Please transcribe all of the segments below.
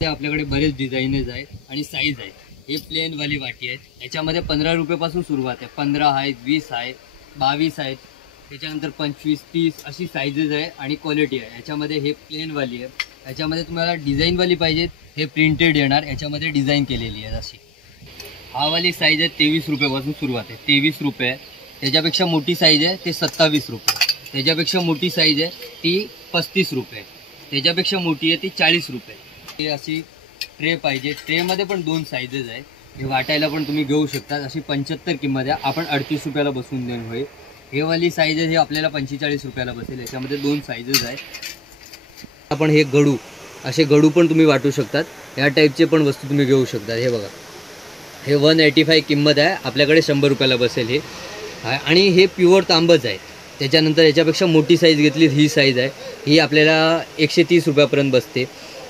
आपल्याकडे बरेच डिझाईन्स आहेत आणि साईज आहेत. हे प्लेन वाली वाटी आहेत. याच्यामध्ये 15 रुपयापासून सुरुवात आहे. 15 आहेत, 20 आहेत, 22 आहेत, त्याच्यानंतर 25, 30 अशी साईजेस आहे आणि क्वालिटी आहे. याच्यामध्ये हे प्लेन वाली आहे. याच्यामध्ये तुम्हाला डिझाईन वाली पाहिजेत, हे प्रिंटेड येणार. याच्यामध्ये डिझाईन केलेली आहे अशी. हा वाली साईज आहे 23 रुपयापासून सुरुवात आहे. 23 रुपये. त्याच्यापेक्षा मोठी साईज आहे ते 27 रुपये. त्याच्यापेक्षा मोठी साईज आहे ती 35 रुपये. त्याच्यापेक्षा मोठी आहे ती 40 रुपये. हे अशी ट्रे पाहिजे. ट्रेमध्ये पण 2 साईजेस आहेत. हे वाटायला पण तुम्ही घेऊ शकता. अशी 75 किंमत आहे. आपण 38 रुपयाला बसून देऊ. हे वाली साईज आहे, हे आपल्याला 45 रुपयाला बसेल. याच्यामध्ये 2 साईजेस आहेत. आपण हे गडू, असे गडू पण तुम्ही वाटू शकतात. या टाईपचे पण वस्तू तुम्ही घेऊ शकता. हे बघा, हे 185 किंमत आहे. आपल्याकडे 100 रुपयाला बसेल हे. आणि हे प्युअर तांबच आहे. त्याच्यानंतर याच्यापेक्षा मोठी साईज घेतली, ही साईज आहे, ही आपल्याला 130 रुपयापर्यंत बसते.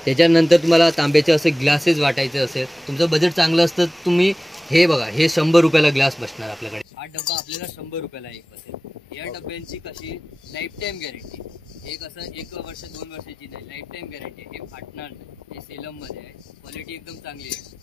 त्याच्यानंतर तुम्हाला तांब्याचे असे ग्लासेस वाटायचे असेल, तुमचं बजेट चांगलं असतं, तुम्ही हे बघा, हे 100 रुपयाला ग्लास बसणार आपल्याकडे. हा डब्बा आपल्याला 100 रुपयाला एक बसेल. या डब्यांची कशी लाईफ टाईम गॅरंटी. हे कसं 1 वर्ष 2 वर्षाची नाही, लाईफ टाईम गॅरंटी. हे फाटणार नाही. हे सेलममध्ये आहे. क्वालिटी एकदम चांगली आहे.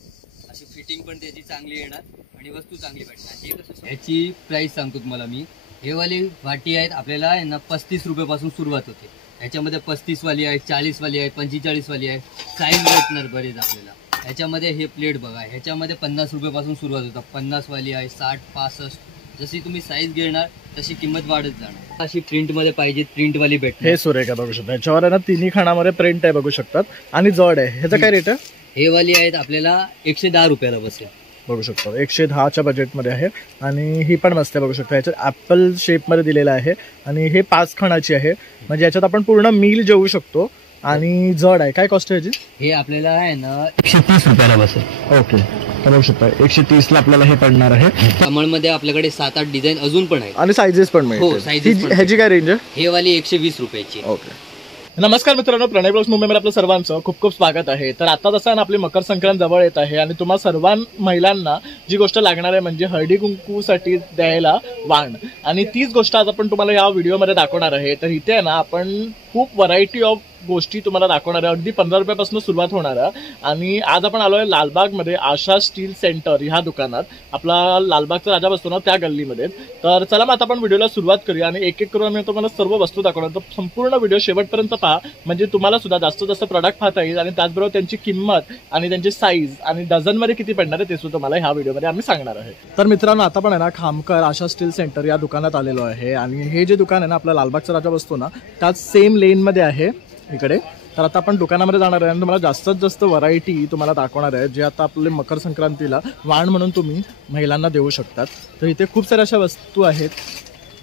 अशी फिटिंग पण त्याची चांगली येणार आणि वस्तू चांगली भेटणार. हे कसं, ह्याची प्राईस सांगतो तुम्हाला मी. हे वाली वाटी आहेत आपल्याला आहे ना 35 रुपयापासून सुरुवात होते. याच्यामध्ये 35 वाली आहे, 40 वाली आहे, 45 वाली आहे. साईज भेटणार बरेच आपल्याला. ह्याच्यामध्ये हे प्लेट बघा, ह्याच्यामध्ये 50 रुपयापासून सुरुवात होतात. 50 वाली आहे, 60, 65. जशी तुम्ही साईज घेणार तशी किंमत वाढत जाणार. अशी प्रिंटमध्ये पाहिजे, प्रिंटवाली भेटणार. हे सुरेख आहे, बघू शकता. याच्यावर आहे ना 3 खाणामध्ये प्रिंट आहे, बघू शकतात. आणि जड आहे. ह्याचा काय रेट आहे? हे वाली आहेत आपल्याला 110 रुपयाला बसेल. बघू शकतो 110च्या बजेटमध्ये आहे. आणि ही पण मस्त आहे, बघू शकता. याच्यात ऍपल शेपमध्ये दिलेलं आहे आणि हे 5 खाणाची आहे. म्हणजे याच्यात आपण पूर्ण मील जेवू शकतो. आणि जड आहे. काय कॉस्ट आहे याची? हे आपल्याला आहे ना 130 रुपयाला बसेल. ओके, बघू शकता 130 ला आपल्याला हे पडणार आहे. कमळमध्ये आपल्याकडे 7-8 डिझाईन अजून पण आहे आणि साईजेस पण मिळतील. हो, साईजेस. ह्याची काय रेंज आहे? हे वाली 120 रुपयाची. ओके. नमस्कार मित्रांनो, प्रणय ब्लॉग्स मुंबईमध्ये आपलं सर्वांचं खूप खूप स्वागत आहे. तर आता जसं आहे ना, आपली मकर संक्रांत जवळ येत आहे आणि तुम्हा सर्व महिलांना जी गोष्ट लागणार आहे म्हणजे हळदी कुंकूसाठी द्यायला वाण. आणि तीच गोष्ट आज आपण तुम्हाला या व्हिडिओमध्ये दाखवणार आहे. तर इथे आहे ना आपण खूप व्हरायटी ऑफ गोष्टी तुम्हाला दाखवणार आहे. अगदी 15 रुपयापासून सुरुवात होणार आहे. आणि आज आपण आलोय लालबागमध्ये आशा स्टील सेंटर ह्या दुकानात. आपला लालबागचा राजा बसतो ना त्या गल्लीमध्ये. तर चला मग आता आपण व्हिडिओला सुरुवात करूया आणि एक एक करून आम्ही तुम्हाला सर्व वस्तू दाखवणार. तर संपूर्ण व्हिडिओ शेवटपर्यंत पहा, म्हणजे तुम्हाला सुद्धा जास्तीत जास्त प्रोडक्ट पाहता येईल. आणि त्याचबरोबर त्यांची किंमत आणि त्यांची साईज आणि डझनमध्ये किती पडणार आहे ते सुद्धा तुम्हाला ह्या व्हिडिओमध्ये आम्ही सांगणार आहे. तर मित्रांनो, आता पण आहे ना खामकर आशा स्टील सेंटर या दुकानात आलेलो आहे. आणि हे जे दुकान आहे ना आपला लालबागचा राजा बसतो ना त्याच सेम लेनमध्ये आहे इकडे. तर आता आपण दुकानामध्ये जाणार आहे आणि तुम्हाला जास्तीत जास्त व्हरायटी तुम्हाला दाखवणार आहे, जे आता आपले मकर संक्रांतीला वाण म्हणून तुम्ही महिलांना देऊ शकतात. तर इथे खूप साऱ्या अशा वस्तू आहेत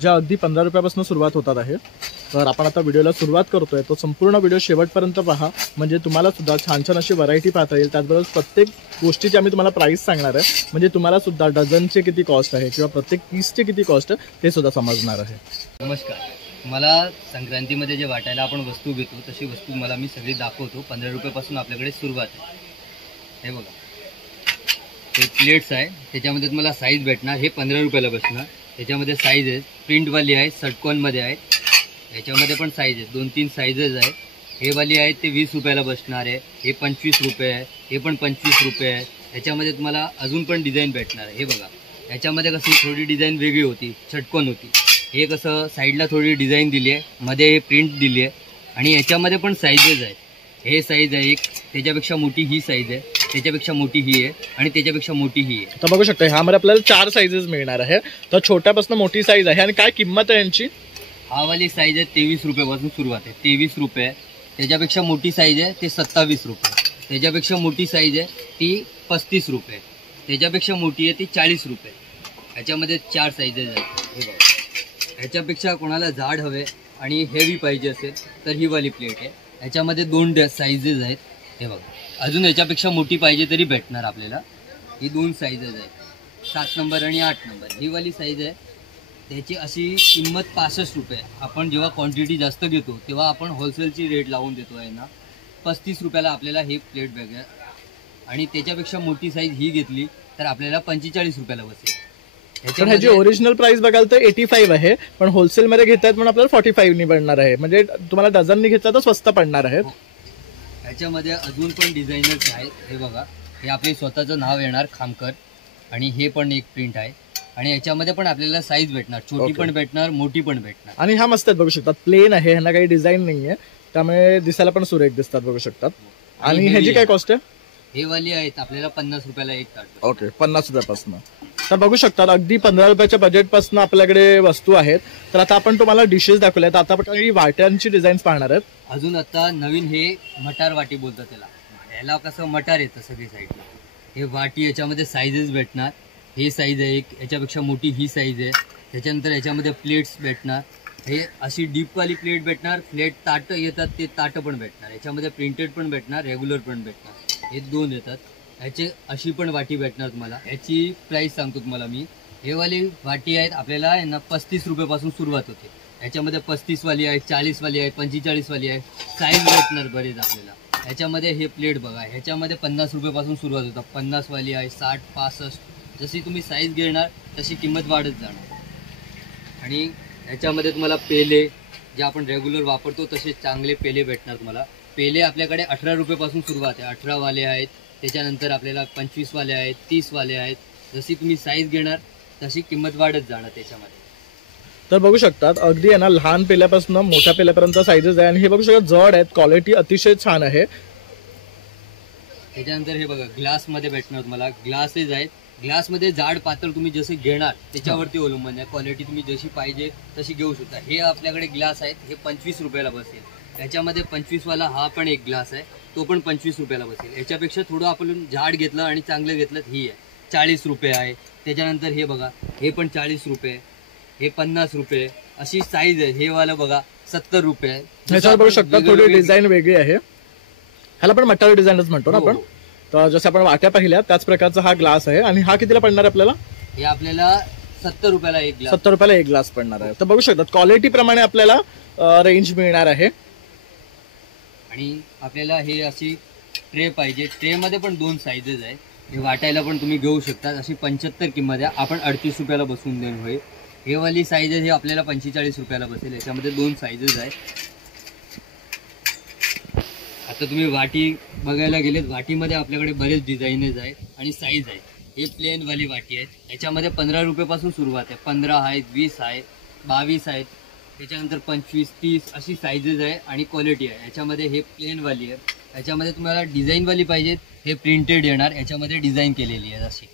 ज्या अगदी 15 रुपयापासून सुरुवात होतात आहे. तर आपण आता व्हिडिओला सुरुवात करतोय, तो संपूर्ण व्हिडिओ शेवटपर्यंत पहा, म्हणजे तुम्हाला सुद्धा छान छान अशी व्हरायटी पाहता येईल. त्याचबरोबर प्रत्येक गोष्टीची आम्ही तुम्हाला प्राईस सांगणार आहे, म्हणजे तुम्हाला सुद्धा डझनचे किती कॉस्ट आहे किंवा प्रत्येक पीसचे किती कॉस्ट आहे ते सुद्धा समजणार आहे. नमस्कार. मला संक्रांतीमध्ये जे वाटायला आपण वस्तू घेतो तशी वस्तू मला मी सगळी दाखवतो. 15 रुपयापासून आपल्याकडे सुरुवात आहे. हे बघा, हे प्लेट्स आहे. त्याच्यामध्ये तुम्हाला साईज भेटणार. हे 15 रुपयाला बसणार. त्याच्यामध्ये साईज आहे, प्रिंटवाली आहे, षटकोनमध्ये आहे. याच्यामध्ये पण साईज आहे, 2-3 साईजेस आहेत. हे वाली आहे ते 20 रुपयाला बसणार आहे. हे 25 रुपये आहे. हे पण 25 रुपये आहे. याच्यामध्ये तुम्हाला अजून पण डिझाईन भेटणार आहे. हे बघा, याच्यामध्ये कशी थोडी डिझाईन वेगळी होती, षटकोन होती. हे कसं साईडला थोडी डिझाईन दिली आहे, मध्ये हे प्रिंट दिली आहे. आणि याच्यामध्ये पण साईजेस आहेत. हे साईज आहे एक, त्याच्यापेक्षा मोठी ही साईज आहे, त्याच्यापेक्षा मोठी ही आहे आणि त्याच्यापेक्षा मोठी ही आहे. तर बघू शकता ह्यामध्ये आपल्याला 4 साईजेस मिळणार आहे. तर छोट्यापासून मोठी साईज आहे. आणि काय किंमत आहे यांची? हा वाली साईज आहे 23 रुपयापासून सुरुवात आहे. 23 रुपये. त्याच्यापेक्षा मोठी साईज आहे ते 27 रुपये. त्याच्यापेक्षा मोठी साईज आहे ती 35 रुपये. त्याच्यापेक्षा मोठी आहे ती 40 रुपये. ह्याच्यामध्ये 4 साईजेस आहेत. हे बघा, ह्याच्यापेक्षा कोणाला जाड हवे आणि हेवी पाहिजे असेल तर ही वाली प्लेट आहे. ह्याच्यामध्ये 2 साईजेस आहेत. हे बघा, अजून ह्याच्यापेक्षा मोठी पाहिजे तरी भेटणार आपल्याला. ही 2 साईजेस आहेत, 7 नंबर आणि 8 नंबर. ही वाली साईज आहे, त्याची अशी किंमत 65 रुपये. आपण जेव्हा क्वांटिटी जास्त घेतो तेव्हा आपण होलसेलची रेट लावून देतो आहे ना. 35 रुपयाला आपल्याला हे प्लेट बॅग आहे. आणि त्याच्यापेक्षा मोठी साईज ही घेतली तर आपल्याला 45 रुपयाला बसेल. पण ह्याची ओरिजिनल प्राइस बघाल तर 85 आहे, पण होलसेल मध्ये घेतात म्हणून आपल्याला 45 नि पडणार आहे. म्हणजे तुम्हाला डझननी घेतला तर स्वस्त पडणार आहे. ह्याच्यामध्ये अजून पण डिझायनर्स आहेत. हे बघा, हे आपले स्वतःचं नाव येणार खामकर, आणि हे पण एक प्रिंट आहे. आणि याच्यामध्ये पण आपल्याला साईज भेटणार, छोटी पण भेटणार, मोठी पण भेटणार. आणि ह्या मस्त आहेत, बघू शकतात. प्लेन आहे, ह्यांना काही डिझाईन नाहीये, त्यामुळे दिसायला पण सुरेख दिसतात, बघू शकतात. आणि ह्याची काय कॉस्ट आहे? हे वाली आहेत आपल्याला 50 रुपयाला एक ताट. ओके, 50 रुपयापासून. तर बघू शकतात अगदी 15 रुपयाच्या बजेटपासून आपल्याकडे वस्तू आहेत. तर आता आपण तुम्हाला डिशेस दाखवल्यात, आता आपण काही वाट्यांची डिझाईन्स पाहणार आहेत. अजून आता नवीन हे मटार वाटी बोलतात त्याला. याला कसं मटार येतं सगळी साईडला. हे वाटी, याच्यामध्ये साईजेस भेटणार. हे साईज आहे एक, याच्यापेक्षा मोठी ही साईज आहे. त्याच्यानंतर याच्यामध्ये प्लेट्स भेटणार. हे अशी डीपवाली प्लेट भेटणार. प्लेट ताटं येतात ते ताटं पण भेटणार. याच्यामध्ये प्रिंटेड पण भेटणार, रेग्युलर पण भेटणार. हे दोन येतात. ह्याचे अशी पण वाटी भेटणार तुम्हाला. ह्याची प्राइस सांगतो तुम्हाला मी. हे वाली वाटी आहेत आपल्याला यांना 35 रुपयापासून सुरुवात होते. याच्यामध्ये 35 वाली आहे, 40 वाली आहे, 45 वाली आहे. साईज भेटणार बरेच आपल्याला. ह्याच्यामध्ये हे प्लेट बघा, ह्याच्यामध्ये 50 रुपयापासून सुरुवात होतात. 50 वाली आहे, 60, 65. जशी तुम्ही साईज घेणार तशी किंमत वाढत जाणार. आणि ह्याच्यामध्ये तुम्हाला पेले, जे आपण रेग्युलर वापरतो तसे चांगले पेले भेटणार तुम्हाला. पेले आपल्याकडे 18 रुपयापासून सुरुवात आहे. 18 वाले आहेत, त्याच्यानंतर आपल्याला 25 वाले आहेत, 30 वाले आहेत. जशी तुम्ही साईज घेणार तशी किंमत वाढत जाणार त्याच्यामध्ये. तर बघू शकतात अगदी आहे ना, लहान पेल्यापासून मोठ्या पेल्यापर्यंत साईजेस आहे. आणि हे बघू शकतात जड आहेत, क्वालिटी अतिशय छान आहे. त्याच्यानंतर हे बघा, ग्लासमध्ये भेटणार तुम्हाला. ग्लासेस आहेत. ग्लासमध्ये जाड पातळ तुम्ही जसे घेणार त्याच्यावरती अवलंबून आहे. क्वालिटी तुम्ही जशी पाहिजे तशी घेऊ शकता. हे आपल्याकडे ग्लास आहेत, हे 25 रुपयाला बसेल. त्याच्यामध्ये 25 वाला हा पण एक ग्लास आहे, तो पण 25 रुपयाला बसेल. याच्यापेक्षा थोडं आपण जाड घेतलं आणि चांगलं घेतलं ही आहे, 40 रुपये आहे. त्याच्यानंतर हे बघा, हे पण 40 रुपये, हे 50 रुपये. अशी साईज आहे. हे वाला बघा 70 रुपये. ह्याच्यावर बघू शकता थोडी डिझाईन वेगळी आहे. ह्याला पण मटार डिझाईनच म्हणतो ना आपण. तर जसं आपण वाट्या पाहिल्या त्याच प्रकारचा हा ग्लास आहे. आणि हा कितीला पडणार आपल्याला? हे आपल्याला 70 रुपयाला एक ग्लास. 70 रुपयाला एक ग्लास पडणार आहे. तर बघू शकतात क्वालिटी प्रमाणे आपल्याला रेंज मिळणार आहे. आणि आपल्याला हे अशी ट्रे पाहिजे. ट्रे मध्ये पण 2 साईजेस आहे. हे वाटायला पण तुम्ही घेऊ शकता. अशी 75 किंमत आहे. आपण 38 रुपयाला बसून देऊन होईल. हे वाली साईज आहे, हे आपल्याला 45 रुपयाला बसेल. याच्यामध्ये 2 साईजेस आहे. आता तुम्ही वाटी बघायला गेलेत, वाटीमध्ये आपल्याकडे बरेच डिझाईनेस आहेत आणि साईज आहेत. हे प्लेन वाली वाटी आहेत. याच्यामध्ये 15 रुपयापासून सुरुवात आहे. 15 आहेत, 20 आहेत, 22 आहेत. त्याच्यानंतर 25, 30 अशी साईजेस आहे आणि क्वालिटी आहे. याच्यामध्ये हे प्लेन वाली आहे. याच्यामध्ये तुम्हाला डिझाईन वाली पाहिजेत, हे प्रिंटेड येणार. याच्यामध्ये डिझाईन केलेली आहे अशी.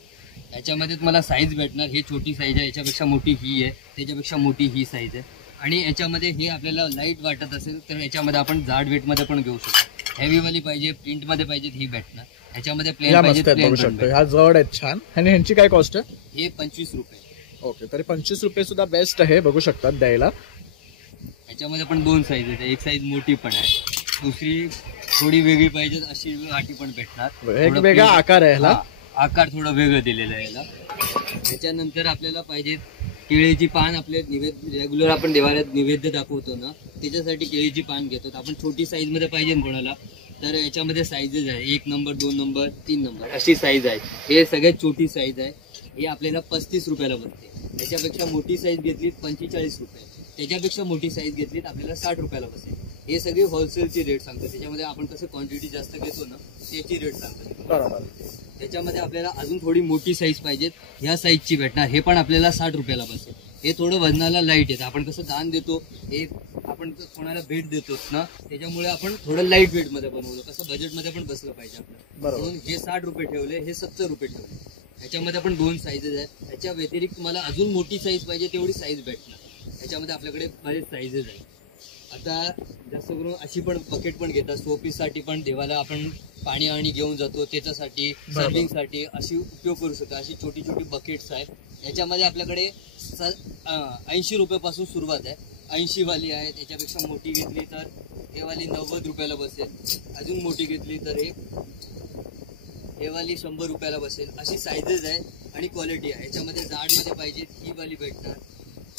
याच्यामध्ये तुम्हाला साईज भेटणार. हे छोटी साईज आहे, याच्यापेक्षा मोठी ही आहे, त्याच्यापेक्षा मोठी ही साईज आहे. आणि याच्यामध्ये हे आपल्याला लाईट वाटत असेल तर याच्यामध्ये आपण जाड वेटमध्ये पण घेऊ शकतो. हेवी वाली पाहिजे, प्रिंट मध्ये पाहिजे ही भेटणार. याच्यामध्ये प्लेन पाहिजे, बघू शकतो. ह्या जड आहेत छान. आणि ह्यांची काय कॉस्ट आहे? हे 25 रुपये. ओके, तरी 25 रुपये सुद्धा बेस्ट आहे, बघू शकतात द्यायला. याच्यामध्ये पण 2 साईज आहेत. एक साईज मोठी पण आहे, दुसरी थोडी वेगळी पाहिजे अशी वाटी पण भेटणार. एक वेगळा आकार आहे ह्याला. आकार थोडा वेगळं दिलेला आहे याला. त्याच्यानंतर आपल्याला पाहिजे केळीची पान. आपले रेग्युलर आपण देवाऱ्यात नैवेद्य दाखवतो ना, त्याच्यासाठी केळीची पान घेतो. आपण छोटी साईज मध्ये पाहिजे कोणाला तर याच्यामध्ये साईजेस आहे. 1 नंबर, 2 नंबर, 3 नंबर अशी साईज आहे. हे सगळ्यात छोटी साईज आहे. हे आपल्याला 35 रुपयाला बसते. त्याच्यापेक्षा मोठी साईज घेतली 45 रुपये. त्याच्यापेक्षा मोठी साईज घेतली तर आपल्याला 60 रुपयाला बसेल. हे सगळे होलसेलची रेट सांगतो. त्याच्यामध्ये आपण कसं क्वांटिटी जास्त घेतो ना त्याची रेट सांगतो. बरोबर. त्याच्यामध्ये आपल्याला अजून थोडी मोठी साईज पाहिजेत, ह्या साईजची भेटणार. हे पण आपल्याला 60 रुपयाला बसेल. हे थोडं वजनाला लाईट येतं. आपण कसं दान देतो, हे आपण कोणाला भेट देतो ना, त्याच्यामुळे आपण थोडं लाईट वेट मध्ये बनवलं. कसं बजेटमध्ये पण बसलं पाहिजे आपलं. म्हणून हे 60 रुपये ठेवले, हे 70 रुपये ठेवले. ह्याच्यामध्ये पण 2 साईजेस आहेत. ह्याच्या व्यतिरिक्त तुम्हाला अजून मोठी साईज पाहिजे तेवढी साईज भेटणार. ह्याच्यामध्ये आपल्याकडे बरेच साईजेस आहेत. आता जास्त करून अशी पण बकेट पण घेतात. शोपीससाठी पण देवाला आपण पाणी आणि घेऊन जातो त्याच्यासाठी, सर्विंग साठी अशी उपयोग करू शकतो. अशी छोटी छोटी बकेट्स आहेत. याच्यामध्ये आपल्याकडे 80 रुपयापासून सुरुवात आहे. 80 वाली आहे. त्याच्यापेक्षा मोठी घेतली तर हे वाली 90 रुपयाला बसेल. अजून मोठी घेतली तर हे वाली 100 रुपयाला बसेल. अशी साईजेस आहे आणि क्वालिटी आहे. याच्यामध्ये जाडमध्ये पाहिजे ही वाली भेटणार.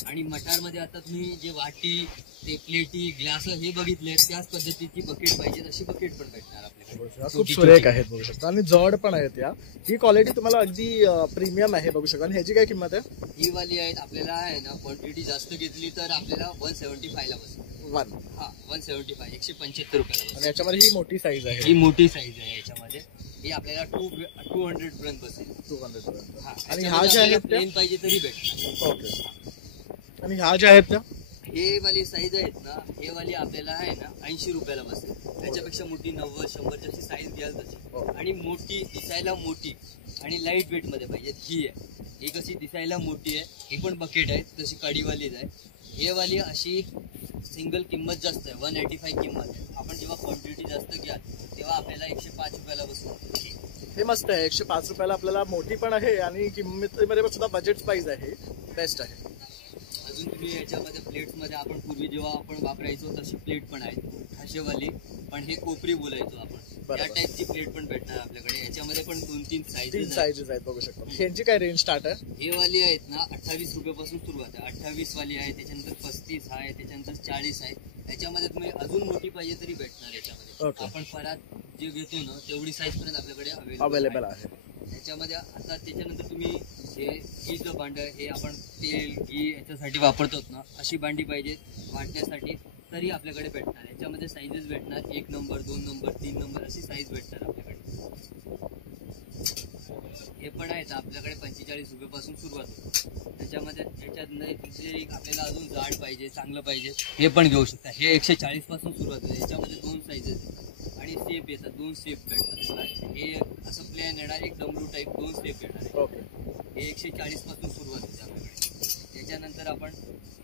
आणि मटारमध्ये आता तुम्ही जे वाटी, ते प्लेटी, ग्लास हे बघितले त्याच पद्धतीची बकेट पाहिजे अशी बकेट पण भेटणार आपल्याला. खूप सुरेख आहेत बघू शकता आणि जड पण आहेत या. ही क्वालिटी तुम्हाला अगदी प्रीमियम आहे बघू शकता. आणि ह्याची काय किंमत आहे? ही वाली आहेत आपल्याला आहे ना क्वांटिटी जास्त घेतली तर आपल्याला 175 ला बसेल. 175 175 रुपयाला. आणि याच्यामध्ये ही मोठी साईज आहे. ही मोठी साईज आहे याच्यामध्ये. ही आपल्याला 200 पर्यंत बसेल. 200 पर्यंत. आणि ह्या ज्या आहेत प्लेन पाहिजे तरी भेटणार. ओके. आणि ह्या ज्या आहेत त्या हे वाली साईज आहेत ना, हे वाली आपल्याला आहे ना 80 रुपयाला बसेल. त्याच्यापेक्षा मोठी 90 100 जशी साईज घ्याल तशी. आणि मोठी दिसायला मोठी आणि लाईट वेट मध्ये पाहिजे ही आहे. ही कशी दिसायला मोठी आहे, ही पण बकेट आहे तशी कढीवालीच आहे. हे वाली अशी सिंगल किंमत जास्त आहे, 185 किंमत आहे. आपण जेव्हा क्वांटिटी जास्त घ्याल तेव्हा आपल्याला 105 रुपयाला बसून. हे मस्त आहे. 105 रुपयाला आपल्याला मोठी पण आहे आणि किंमतीमध्ये सुद्धा बजेट प्राइस आहे. बेस्ट आहे. अजून तुम्ही याच्यामध्ये प्लेट्स मध्ये आपण पूर्वी जेव्हा आपण वापरायचो तशी प्लेट पण आहे खाशेवाली, पण हे कोपरी बोलायचो आपण. या टाईपची प्लेट पण भेटणार आपल्याकडे. याच्यामध्ये पण 2-3 साईजेस आहेत बघू शकता. यांची काय रेंज स्टार्ट आहे? हे वाली आहेत ना 28 रुपयापासून सुरुवात आहे. 28 वाली आहे, त्याच्यानंतर 35 आहे, त्याच्यानंतर 40 आहे. याच्यामध्ये तुम्ही अजून मोठी पाहिजे तरी भेटणार. याच्यामध्ये आपण परात जे घेतो ना तेवढी साईज पर्यंत आपल्याकडे अवेलेबल आहे. त्याच्यामध्ये आता त्याच्यानंतर तुम्ही हे घीचं भांड हे आपण तेल घी याच्यासाठी वापरतो ना, अशी भांडी पाहिजे वाटण्यासाठी तरी आपल्याकडे भेटणार. याच्यामध्ये साईजेस भेटणार 1 नंबर 2 नंबर 3 नंबर अशी साईज भेटणार आपल्याकडे. हे पण आहेत आपल्याकडे 45 रुपयापासून सुरुवात होते. त्याच्यामध्ये याच्यात आपल्याला अजून जाड पाहिजे चांगलं पाहिजे हे पण घेऊ शकता. हे 140 पासून सुरुवात होते. याच्यामध्ये 2 साईजेस आणि सेप येतात, 2 सेप भेटतात. हे असं प्लेन येणार, एक डमरू टाईप 2 सेप येणार आहे. हे 140 पासून सुरुवात होते आपल्याकडे. त्याच्यानंतर आपण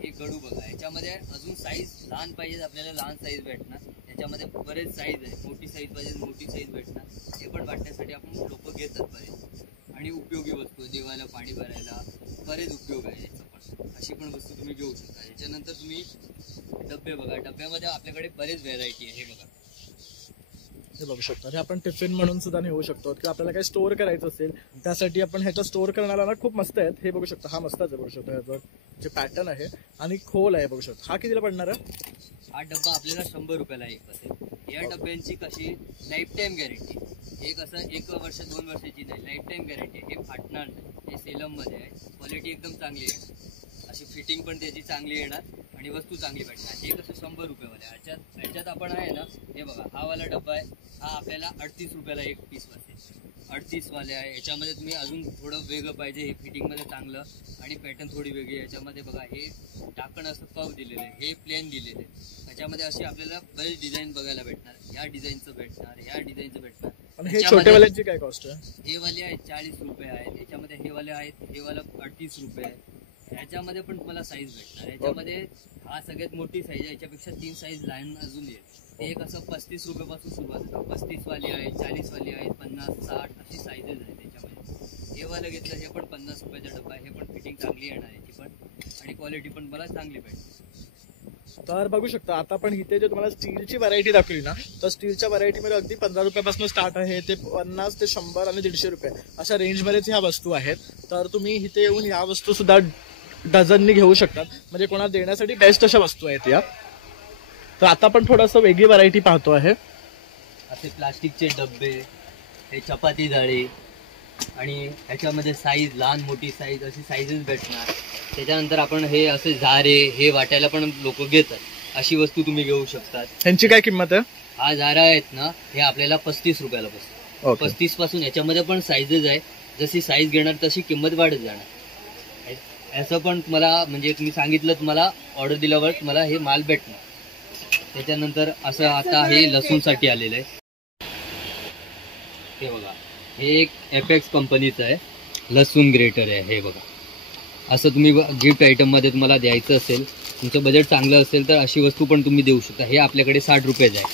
हे गडू बघा. याच्यामध्ये अजून साईज लहान पाहिजे आपल्याला लहान साईज भेटणार. याच्यामध्ये बरेच साईज आहे. मोठी साईज पाहिजे मोठी साईज भेटणार. हे पण वाटण्यासाठी आपण लोक घेतात बरेच. आणि उपयोगी वस्तू देवाला पाणी भरायला बरेच उपयोग आहे याचा पण. अशी पण वस्तू तुम्ही घेऊ शकता. याच्यानंतर तुम्ही डबे बघा. डब्यामध्ये आपल्याकडे बरेच व्हेरायटी आहे. हे बघा हे बघू शकतो. हे आपण टिफिन म्हणून सुद्धा नेऊ शकतो किंवा आपल्याला काही स्टोअर करायचं असेल त्यासाठी आपण ह्याचा स्टोअर करण्याला ना खूप मस्त आहेत. हे बघू शकतो. हा मस्त आहे बघू शकतो. ह्याचं जे पॅटर्न आहे आणि खोल आहे बघू शकतो. हा कितीला पडणार आहे? हा डब्बा आपल्याला 100 रुपयाला एक बसेल. या डब्यांची कशी लाईफ टाईम गॅरंटी. हे कसं 1 वर्ष 2 वर्षाची नाही, लाईफ टाईम गॅरंटी. हे फाटणार नाही. हे सेलम मध्ये आहे. क्वालिटी एकदम चांगली आहे. अशी फिटिंग पण त्याची चांगली येणार आणि वस्तू चांगली भेटणार. हे कसं 100 रुपयावाले. ह्याच्यात आपण आहे ना हे बघा हा वाला डब्बा आहे. हा आपल्याला 38 रुपयाला एक पीस बसेल. 38 वाले आहे. याच्यामध्ये तुम्ही अजून थोडं वेगळं पाहिजे हे फिटिंग मध्ये चांगलं आणि पॅटर्न थोडी वेगळी. याच्यामध्ये बघा हे टाकण असं कव दिलेलं आहे, हे प्लेन दिलेलं आहे. याच्यामध्ये अशी आपल्याला बरेच डिझाईन बघायला भेटणार. या डिझाईनचं भेटणार, या डिझाईनचं भेटणार. हे छोटेवाल्यांची काय कॉस्ट आहे? हे वाले आहेत 40 रुपये आहेत. याच्यामध्ये हे वाले आहेत, हे वाला 38 रुपये आहे. ह्याच्यामध्ये पण तुम्हाला साईज भेटणार. याच्यामध्ये हा सगळ्यात मोठी साईज आहे. याच्यापेक्षा 3 साईज लहान अजून येईल. ते कसं 35 रुपयापासून सुरुवात होतं. 35 वाली आहे, 40 वाली आहे, 50 60 अशी साईजेस आहेत त्याच्यामध्ये. हे वाला घेतलं हे पण 50 रुपयाचा डब्बा आहे. हे पण फिटिंग चांगली येणार याची पण आणि क्वालिटी पण मला चांगली भेटते. तर बघू शकता आता पण इथे जे तुम्हाला स्टीलची व्हरायटी दाखवली ना, तर स्टीलच्या व्हरायटीमध्ये अगदी 15 रुपयापासून स्टार्ट आहे. ते 50 ते 100 आणि 150 रुपये अशा रेंजमध्येच ह्या वस्तू आहेत. तर तुम्ही इथे येऊन ह्या वस्तू सुद्धा डझननी घेऊ शकतात. म्हणजे कोणाला देण्यासाठी बेस्ट अशा वस्तू आहेत या. तर आता पण थोडंसं वेगळी व्हरायटी पाहतो आहे. असे प्लास्टिकचे डब्बे, हे चपाती जाळी आणि ह्याच्यामध्ये साईज लहान मोठी साईज अशी साईजेस भेटणार. त्याच्यानंतर आपण हे असे झारे हे वाटायला पण लोक घेतात. अशी वस्तू तुम्ही घेऊ शकतात. त्यांची काय किंमत आहे? हा झारा आहेत ना हे आपल्याला 35 रुपयाला बसतो. 35 पासून. याच्यामध्ये पण साईजेस आहे. जशी साईज घेणार तशी किंमत वाढत जाणार. असं पण मला म्हणजे तुम्ही सांगितलं तुम्हाला ऑर्डर दिल्यावर तुम्हाला हे माल भेटणार. त्याच्यानंतर असं आता हे लसूणसाठी आलेलं आहे. हे बघा हे एक एपेक्स कंपनीचं आहे लसूण ग्रेटर आहे. हे बघा असं तुम्ही गिफ्ट आयटम मध्ये तुम्हाला द्यायचं असेल, तुमचं बजेट चांगलं असेल तर अशी वस्तू पण तुम्ही देऊ शकता. हे आपल्याकडे 60 रुपयाचं आहे.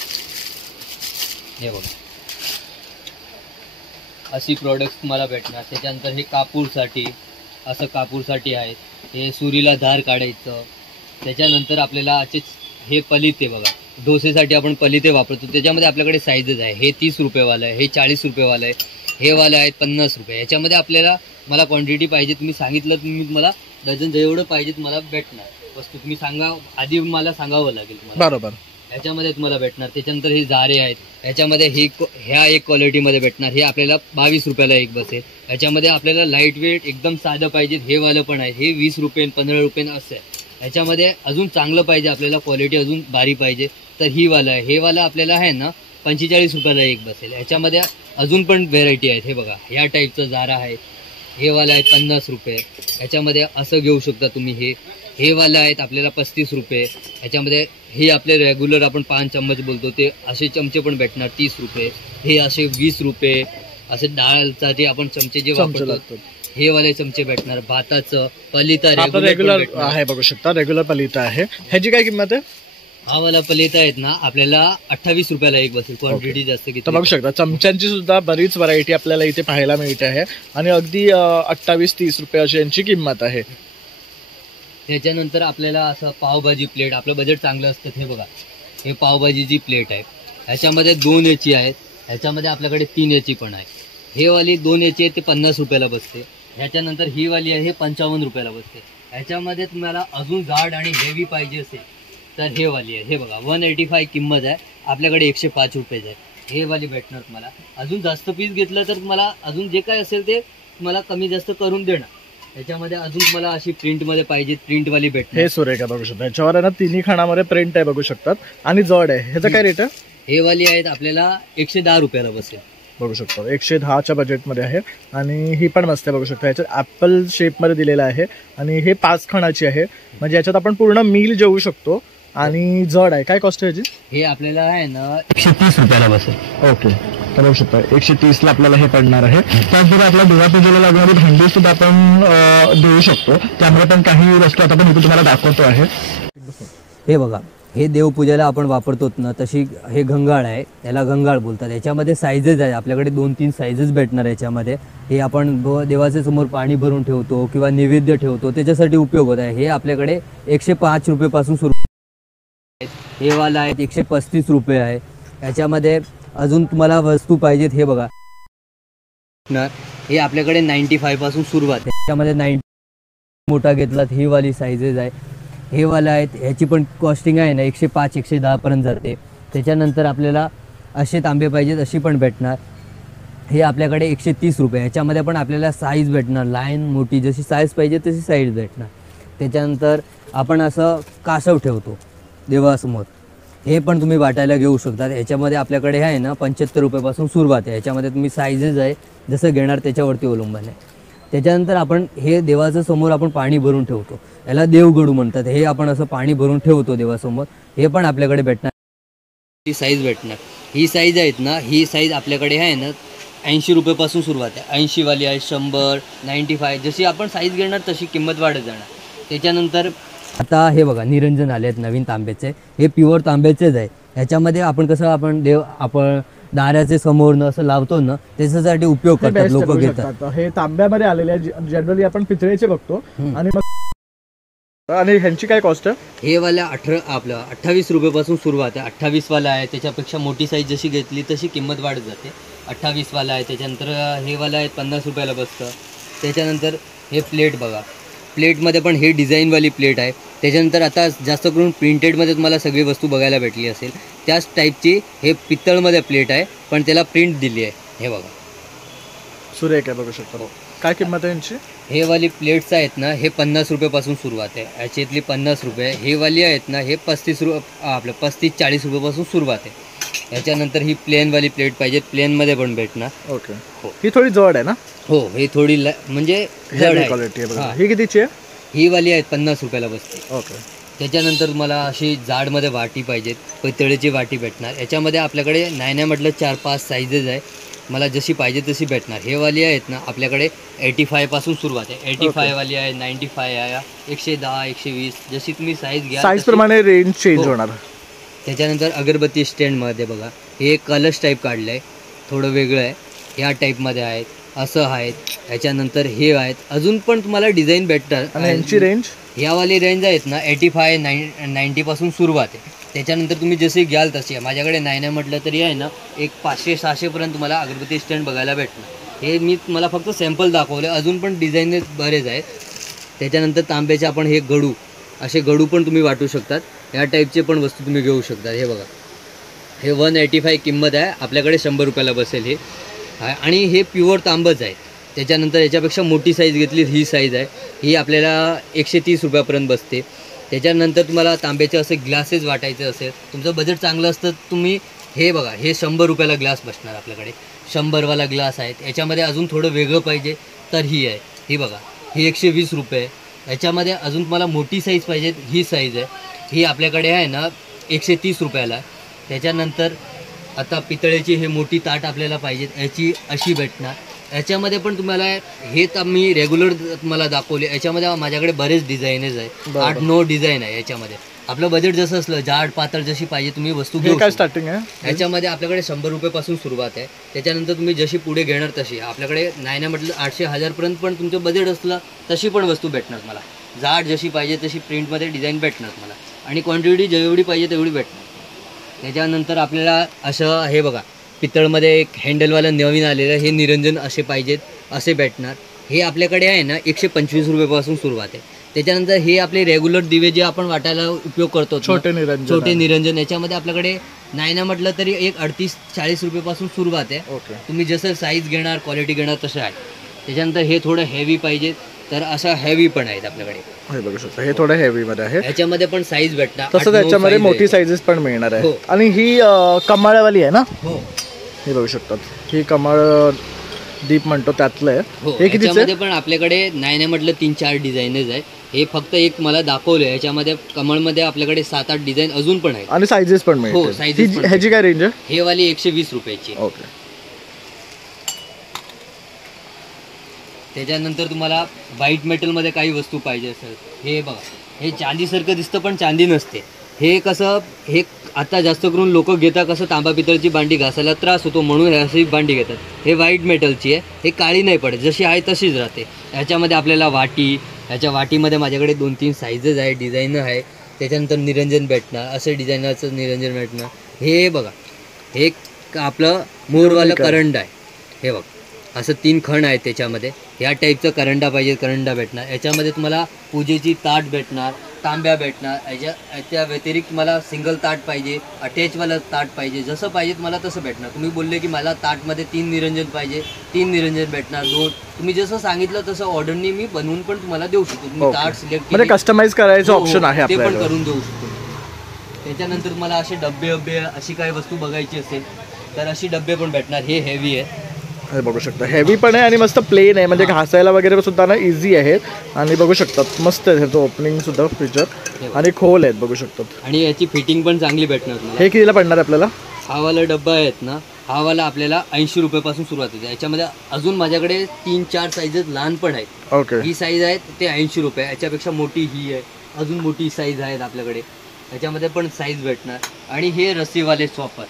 हे बघा अशी प्रोडक्ट्स तुम्हाला भेटणार. त्याच्यानंतर हे कापूरसाठी असं कापूरसाठी आहे. हे सुरीला धार काढायचं. त्याच्यानंतर आपल्याला असेच हे पलिते बघा डोसेसाठी आपण पलिते वापरतो. त्याच्यामध्ये आपल्याकडे साईजेस आहे. हे 30 रुपयेवालं आहे, हे 40 रुपयेवालं आहे, हे वाले आहेत 50 रुपये. याच्यामध्ये आपल्याला मला क्वांटिटी पाहिजे तुम्ही सांगितलं तुम्ही तुम्हाला डझन जेवढं पाहिजे तुम्हाला भेटणार वस्तू. तुम्ही सांगा आधी मला सांगावं लागेल तुम्हाला. बरोबर. ह्याच्यामध्ये तुम्हाला भेटणार. त्याच्यानंतर हे जारे आहेत, ह्याच्यामध्ये ह्या एक क्वालिटीमध्ये भेटणार. हे आपल्याला 22 रुपयाला एक बसेल. ह्याच्यामध्ये आपल्याला लाईट वेट एकदम साधं पाहिजे हे वालं पण आहे. हे 20 रुपये 15 रुपये असं आहे. ह्याच्यामध्ये अजून चांगलं पाहिजे आपल्याला, क्वालिटी अजून भारी पाहिजे तर ही वाला आहे. हे वाला आपल्याला आहे ना 45 रुपयाला एक बसेल. ह्याच्यामध्ये अजून पण व्हेरायटी आहेत. हे बघा ह्या टाईपचं जारा आहे. हे वाला आहे 50 रुपये. ह्याच्यामध्ये असं घेऊ शकता तुम्ही. हे वाला आहेत आपल्याला 35 रुपये. ह्याच्यामध्ये हे आपले रेग्युलर आपण 5 चम्मच बोलतो ते असे चमचे पण भेटणार 30 रुपये. हे असे 20 रुपये. असे डाळसाठी आपण चमचे जे वापरतो हे वाले चमचे भेटणार. भाताचं पलिता रेग्युलर आहे बघू शकता, रेग्युलर पलिता आहे. ह्याची काय किंमत आहे? हा वाला पलिता आहेत ना आपल्याला 28 रुपयाला एक बसेल. क्वांटिटी जास्त घेतो. बघू शकता चमच्यांची सुद्धा बरीच व्हरायटी आपल्याला इथे पाहायला मिळते आहे आणि अगदी 28-30 रुपये अशी यांची किंमत आहे. त्याच्यानंतर आपल्याला असं पावभाजी प्लेट, आपलं बजेट चांगलं असतं. हे बघा हे पावभाजीची प्लेट आहे. ह्याच्यामध्ये 2 याची आहेत. ह्याच्यामध्ये आपल्याकडे 3 याची पण आहे. हे वाली 2 याची आहे ते 50 रुपयाला बसते. ह्याच्यानंतर ही वाली आहे हे 55 रुपयाला बसते. ह्याच्यामध्ये तुम्हाला अजून जाड आणि हेवी पाहिजे असेल तर हे वाली आहे. हे बघा 185 किंमत आहे. आपल्याकडे 105 रुपये आहे. हे वाली भेटणार तुम्हाला. अजून जास्त पीस घेतलं तर तुम्हाला अजून जे काय असेल ते तुम्हाला कमी जास्त करून देणार. त्याच्यामध्ये अजून तुम्हाला अशी प्रिंटमध्ये पाहिजे प्रिंटवाली भेटणार. हे सुरेखा बघू शकता. याच्यावर आहे ना 3 खाणामध्ये प्रिंट आहे बघू शकतात आणि जड आहे. ह्याचा काय रेट आहे? हे वाली आहेत आपल्याला 110 रुपयाला बसेल. बघू शकतो 110च्या बजेटमध्ये आहे आणि ही पण मस्त आहे बघू शकता. याच्यात ऍपल शेपमध्ये दिलेला आहे आणि हे 5 खाणाची आहे. म्हणजे याच्यात आपण पूर्ण मील जेवू शकतो आणि जड आहे. काय कॉस्ट आहे याची? हे आपल्याला आहे ना 130 रुपयाला बसेल. ओके तर बघू शकता 130 ला आपल्याला हे पडणार आहे. त्याचबरोबर आपल्या देवापूजेला लागणारी भांडी सुद्धा आपण देऊ शकतो. त्यामुळे पण काही वस्तू आता पण इथे तुम्हाला दाखवतो आहे. हे बघा हे देवपूजेला आपण वापरतो ना तशी हे घंगाळ आहे. याला घंगाळ बोलतात. याच्यामध्ये साईजेस आहे आपल्याकडे 2-3 साईजेस भेटणार याच्यामध्ये. हे आपण देवाच्या समोर पाणी भरून ठेवतो किंवा नैवेद्य ठेवतो त्याच्यासाठी उपयोग होत आहे. हे आपल्याकडे 105 रुपयेपासून सुरू. हे वाला आहे 135 रुपये आहे. याच्यामध्ये अजून तुम्हाला वस्तू पाहिजेत हे बघा हे आपल्याकडे 95 पासून सुरुवात आहे. त्याच्यामध्ये 90 मोठा घेतलात ही वाली साईजेस आहे. हे वाला आहेत ह्याची पण कॉस्टिंग आहे ना 105-110 पर्यंत जाते. त्याच्यानंतर आपल्याला असे तांबे पाहिजेत अशी पण भेटणार. हे आपल्याकडे 130 रुपये. ह्याच्यामध्ये पण आपल्याला साईज भेटणार. लाईन मोठी जशी साईज पाहिजे तशी साईज भेटणार. त्याच्यानंतर आपण असं कासव ठेवतो देवासमोर. हे पण तुम्ही वाटायला घेऊ शकता. ह्याच्यामध्ये आपल्याकडे आहे ना 75 रुपयापासून सुरुवात आहे. ह्याच्यामध्ये तुम्ही साईजेस आहे जसं घेणार त्याच्यावरती अवलंबून आहे. त्याच्यानंतर आपण हे देवाच्या समोर आपण पाणी भरून ठेवतो. याला देवगडू म्हणतात. हे आपण असं पाणी भरून ठेवतो देवासमोर. हे पण आपल्याकडे भेटणार. ही साईज भेटणार. ही साईज आहेत ना ही साईज आपल्याकडे आहे ना 80 रुपयापासून सुरुवात आहे. 80 वाली आहे 100 95 जशी आपण साईज घेणार तशी किंमत वाढत जाणार. त्याच्यानंतर आता हे बघा निरंजन आले आहेत नवीन तांब्याचे. हे प्युअर तांब्याचेच आहे. ह्याच्यामध्ये आपण कसं आपण आपण दाराचे समोर न असं लावतो ना त्याच्यासाठी उपयोग करतात लोक घेतात. हे तांब्यामध्ये आलेले जनरली आपण पितळेचे बघतो. आणि ह्यांची काय कॉस्ट आहे? हे वाला 28 रुपयापासून सुरुवात आहे. 28 वाला आहे. त्याच्यापेक्षा मोठी साईज जशी घेतली तशी किंमत वाढत जाते. 28 वाला आहे. त्याच्यानंतर हे वाला आहे 50 रुपयाला बसतं. त्याच्यानंतर हे प्लेट बघा. प्लेटमध्ये पण हे डिझाईनवाली प्लेट आहे. त्याच्यानंतर आता जास्त करून प्रिंटेडमध्ये तुम्हाला सगळी वस्तू बघायला भेटली असेल त्याच टाईपची हे पितळमध्ये प्लेट आहे पण त्याला प्रिंट दिली आहे. हे बघा सुरेख आहे बघू शकतो. काय किंमत आहे यांची? हे वाली प्लेट्स आहेत ना हे 50 रुपयापासून सुरुवात आहे. याच्यातली 50 रुपये. हे वाली आहेत ना हे 35-40 रुपयापासून सुरुवात आहे. याच्यानंतर ही प्लेनवाली प्लेट पाहिजे प्लेनमध्ये पण भेटणार. ओके ही थोडी जड आहे ना? हो ही थोडी म्हणजे जड क्वालिटी आहे. ही कितीची आहे? ही वाली आहेत 50 रुपयाला बसते. ओके त्याच्यानंतर तुम्हाला अशी जाडमध्ये वाटी पाहिजेत पितळेची वाटी भेटणार. याच्यामध्ये आपल्याकडे नाही म्हटलं 4-5 साईजेस आहे. मला जशी पाहिजे तशी भेटणार. हे वाली आहेत ना आपल्याकडे 85 पासून सुरुवात आहे. 85 वाली आहे 95 आहे 110 120 जशी तुम्ही साईज घ्या साईज प्रमाणे रेंज चेंज होणार. त्याच्यानंतर अगरबत्ती स्टँडमध्ये बघा हे कलर्स टाईप काढलं आहे थोडं वेगळं आहे. ह्या टाईपमध्ये आहेत असं आहेत. ह्याच्यानंतर हे आहेत अजून पण तुम्हाला डिझाईन भेटतात. आणि यांची रेंज ह्यावाली रेंज आहेत ना 85-90 पासून सुरुवात आहे. त्याच्यानंतर तुम्ही जसे घ्याल तसे माझ्याकडे नाही म्हटलं तरी आहे ना एक 500-600 पर्यंत तुम्हाला अगरबत्ती स्टँड बघायला भेटणार. हे मी मला फक्त सॅम्पल दाखवले. अजून पण डिझाईन बरेच आहेत. त्याच्यानंतर तांब्याचे आपण हे गडू असे गडू पण तुम्ही वाटू शकतात. ह्या टाईपचे पण वस्तू तुम्ही घेऊ शकता. हे बघा, हे 185 किंमत आहे, आपल्याकडे 100 रुपयाला बसेल हे. आणि हे प्युअर तांबच आहे. त्याच्यानंतर याच्यापेक्षा मोठी साईज घेतली ही साईज आहे, ही आपल्याला 130 रुपयापर्यंत बसते. त्याच्यानंतर तुम्हाला तांब्याचे असे ग्लासेस वाटायचे असेल, तुमचं बजेट चांगलं असतं, तुम्ही हे बघा, हे 100 रुपयाला ग्लास बसणार आपल्याकडे. 100वाला ग्लास आहेत. याच्यामध्ये अजून थोडं वेगळं पाहिजे तर ही आहे, ही बघा, ही 120 रुपये. याच्यामध्ये अजून तुम्हाला मोठी साईज पाहिजे, ही साईज आहे, ही आपल्याकडे आहे ना 130 रुपयाला. त्याच्यानंतर आता पितळेची हे मोठी ताट आपल्याला पाहिजेत, याची अशी भेटणार. याच्यामध्ये पण तुम्हाला हे तर मी रेग्युलर तुम्हाला दाखवले. याच्यामध्ये माझ्याकडे बरेच डिझाईनच आहे, 8-9 डिझाईन आहे याच्यामध्ये. आपलं बजेट जसं असलं, जाड पातळ जशी पाहिजे तुम्ही वस्तू घेऊ. काय स्टार्टिंग आहे याच्यामध्ये आपल्याकडे 100 रुपयापासून सुरुवात आहे. त्याच्यानंतर तुम्ही जशी पुढे घेणार तशी आपल्याकडे नाही म्हटलं 800-1000 पर्यंत पण तुमचं बजेट असलं तशी पण वस्तू भेटणार मला. जाड जशी पाहिजे तशी प्रिंटमध्ये डिझाईन भेटणार मला, आणि क्वांटिटी जेवढी पाहिजे तेवढी भेटणार. त्याच्यानंतर आपल्याला असं हे बघा, पितळमध्ये एक हँडलवालं नवीन आलेलं, हे निरंजन असे पाहिजेत असे भेटणार. हे आपल्याकडे आहे ना 125 रुपयापासून सुरुवात आहे. त्याच्यानंतर हे आपले रेग्युलर दिवे जे आपण वाटायला उपयोग करतो, छोटे निरंजन, याच्यामध्ये आपल्याकडे नाही ना म्हटलं तरी एक 38-40 रुपयापासून सुरुवात आहे. तुम्ही जसं साईज घेणार, क्वालिटी घेणार तसं आहे. त्याच्यानंतर हे थोडं हेवी पाहिजे तर अशा हेवी पण आहेत आपल्याकडे. हे बघू शकता, हे थोडं हेवी मध्ये आहे. याच्यामध्ये पण साईज भेटणार, तसं त्याच्यामध्ये मोठी साईजेस पण मिळणार आहे. आणि ही कमाळवाली आहे ना, हो, हे बघू शकतात, ही कमाळ दीप म्हणतो त्यातलं आहे. हे कितीमध्ये पण आपल्याकडे नाही म्हटलं 3-4 डिझाईनच आहे. हे फक्त एक मला दाखवलं, याच्यामध्ये कमळमध्ये आपल्याकडे 7-8 डिझाईन अजून पण आहेत, आणि साईजेस पण मिळतात. हो, साईजेस. ह्याची काय रेंज आहे? हे वाली 120 रुपयाची. ओके. त्याच्यानंतर तुम्हाला व्हाईट मेटलमध्ये काही वस्तू पाहिजे असेल, हे बघा, हे चांदीसारखं दिसतं पण चांदी नसते. हे कसं, हे आता जास्त करून लोक घेतात कसं, तांबा पितळची भांडी घासायला त्रास होतो म्हणून अशी भांडी घेतात. हे व्हाईट मेटलची आहे, हे काळी नाही पडत, जशी आहे तशीच राहते. ह्याच्यामध्ये आपल्याला वाटी, ह्याच्या वाटीमध्ये माझ्याकडे 2-3 साईजेस आहे, डिझाईन आहे. त्याच्यानंतर निरंजन भेटणार, असं डिझायनरचं निरंजन भेटणार. हे बघा, हे आपलं मोरवालं करंड आहे, हे बघा, असं 3 खण आहेत त्याच्यामध्ये. ह्या टाईपचं करंडा पाहिजे, करंडा भेटणार. याच्यामध्ये तुम्हाला पूजेची ताट भेटणार, तांब्या भेटणार. याच्या व्यतिरिक्त मला सिंगल ताट पाहिजे, अटॅचवाला ताट पाहिजे, जसं पाहिजे तुम्हाला तसं भेटणार. तुम्ही बोलले की मला ताटमध्ये 3 निरंजन पाहिजे, 3 निरंजन भेटणार. 2 तुम्ही जसं सांगितलं तसं ऑर्डरनी मी बनवून पण तुम्हाला देऊ शकतो. तुम्ही ताट सिलेक्ट म्हणजे कस्टमाइज करायचं ऑप्शन आहे, ते पण करून देऊ शकतो. त्याच्यानंतर तुम्हाला असे डब्बे अशी काही वस्तू बघायची असेल तर अशी डब्बे पण भेटणार. हे हेवी आहे, हे बघू शकता, हेवी पण आहे आणि मस्त प्लेन आहे, म्हणजे घासायला वगैरे सुद्धा ना इझी आहेत. आणि बघू शकतात मस्त आहे ह्याचं ओपनिंग सुद्धा फीचर, आणि खोल आहेत बघू शकतात. आणि याची फिटिंग पण चांगली भेटणार. हे कितीला पडणार आपल्याला? हा वाला डब्बा आहेत ना, हा वाला आपल्याला 80 रुपयापासून सुरुवात होते. याच्यामध्ये अजून माझ्याकडे 3-4 साईजेस लहान पण आहेत. ओके. ही साईज आहे ते 80 रुपये. याच्यापेक्षा मोठी ही आहे, अजून मोठी साईज आहेत आपल्याकडे, याच्यामध्ये पण साईज भेटणार. आणि हे रस्सीवाले सॉपर,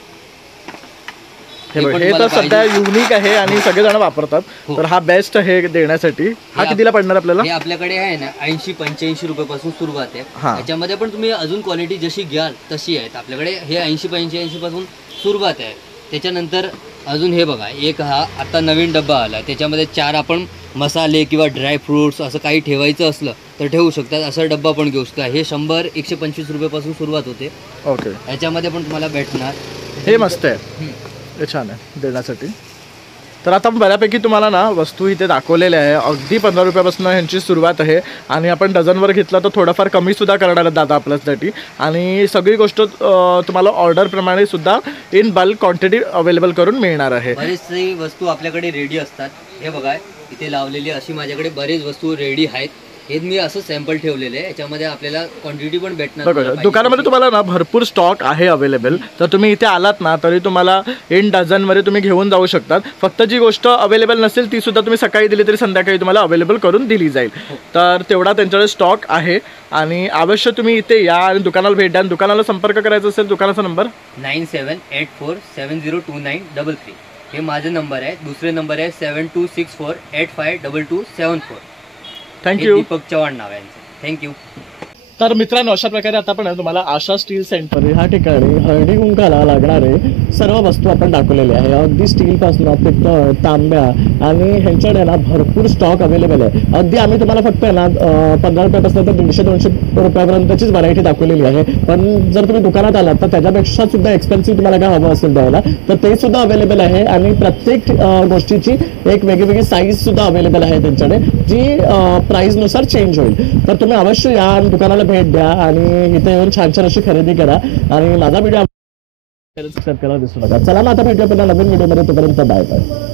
हे तर सध्या युनिक आहे आणि सगळेजण वापरतात. तर हा बेस्ट आहे देण्यासाठी. हा कितीला पडणार आपल्याला? हे आपल्याकडे आहे ना 80-85 रुपयापासून सुरुवात आहे. याच्यामध्ये पण तुम्ही अजून क्वालिटी जशी घ्याल तशी आहेत आपल्याकडे. हे 80-85 पासून सुरुवात आहे. त्याच्यानंतर अजून हे बघा, एक हा आता नवीन डब्बा आला, त्याच्यामध्ये 4 आपण मसाले किंवा ड्रायफ्रुट्स असं काही ठेवायचं असलं तर ठेवू शकतात. असा डब्बा पण घेऊ शकता. हे 100-125 रुपयापासून सुरुवात होते. ओके. याच्यामध्ये पण तुम्हाला भेटणार. हे मस्त आहे, हे छान आहे देण्यासाठी. तर आता बऱ्यापैकी तुम्हाला ना वस्तू इथे दाखवलेल्या आहे. अगदी 15 रुपयापासून ह्यांची सुरुवात आहे, आणि आपण डझनवर घेतला तर थोडंफार कमीसुद्धा करणार आहेत दादा आपल्यासाठी. आणि सगळी गोष्ट तुम्हाला ऑर्डरप्रमाणे सुद्धा इन बल्क क्वांटिटी अवेलेबल करून मिळणार आहे. बरीचशी वस्तू आपल्याकडे रेडी असतात. हे बघा इथे लावलेली अशी माझ्याकडे बरेच वस्तू रेडी आहेत. हे मी असं सॅम्पल ठेवलेलं आहे, याच्यामध्ये आपल्याला क्वांटिटी पण भेटणार. दुकानामध्ये तुम्हाला ना भरपूर स्टॉक आहे अवेलेबल. तर तुम्ही इथे आलात ना तरी तुम्हाला इन डझनमध्ये तुम्ही घेऊन जाऊ शकतात. फक्त जी गोष्ट अवेलेबल नसेल ती सुद्धा तुम्ही सकाळी दिली तरी संध्याकाळी तुम्हाला अवेलेबल करून दिली जाईल. तर तेवढा त्यांच्याकडे स्टॉक आहे, आणि अवश्य तुम्ही इथे या आणि दुकानाला भेट द्या. दुकानाला संपर्क करायचा असेल, दुकानाचा नंबर 9784702933. हे माझा नंबर आहे. दुसरे नंबर आहे 7264852274. थँक्यू. दीपक चव्हाण नाव आहे यांचं. थँक्यू. तर मित्रांनो, अशा प्रकारे आता आपण तुम्हाला आशा स्टील सेंटर ह्या ठिकाणी हळदी कुंकाला लागणारे सर्व वस्तू आपण दाखवलेले आहे. अगदी स्टीलपासून पितळ, तांब्या आणि ह्यांच्याकडे ना भरपूर स्टॉक अवेलेबल आहे. अगदी आम्ही तुम्हाला फक्त ना 15 रुपयापासून तर 150-200 रुपयापर्यंतचीच व्हरायटी दाखवलेली आहे. पण जर तुम्ही दुकानात आलात तर त्याच्यापेक्षा सुद्धा एक्सपेन्सिव्ह तुम्हाला काय हवं असेल द्यायला तर ते सुद्धा अवेलेबल आहे. आणि प्रत्येक गोष्टीची एक वेगळी साईज सुद्धा अवेलेबल आहे त्यांच्याकडे, जी प्राईजनुसार चेंज होईल. तर तुम्ही अवश्य या आणि दुकानाला भेट द्या आणि इथे येऊन छान छान अशी खरेदी करा. आणि माझा व्हिडिओ सबस्क्राईब करायला विसरू नका. चला ना, आता भेटूया पुन्हा नवीन व्हिडिओमध्ये. तोपर्यंत बाय बाय.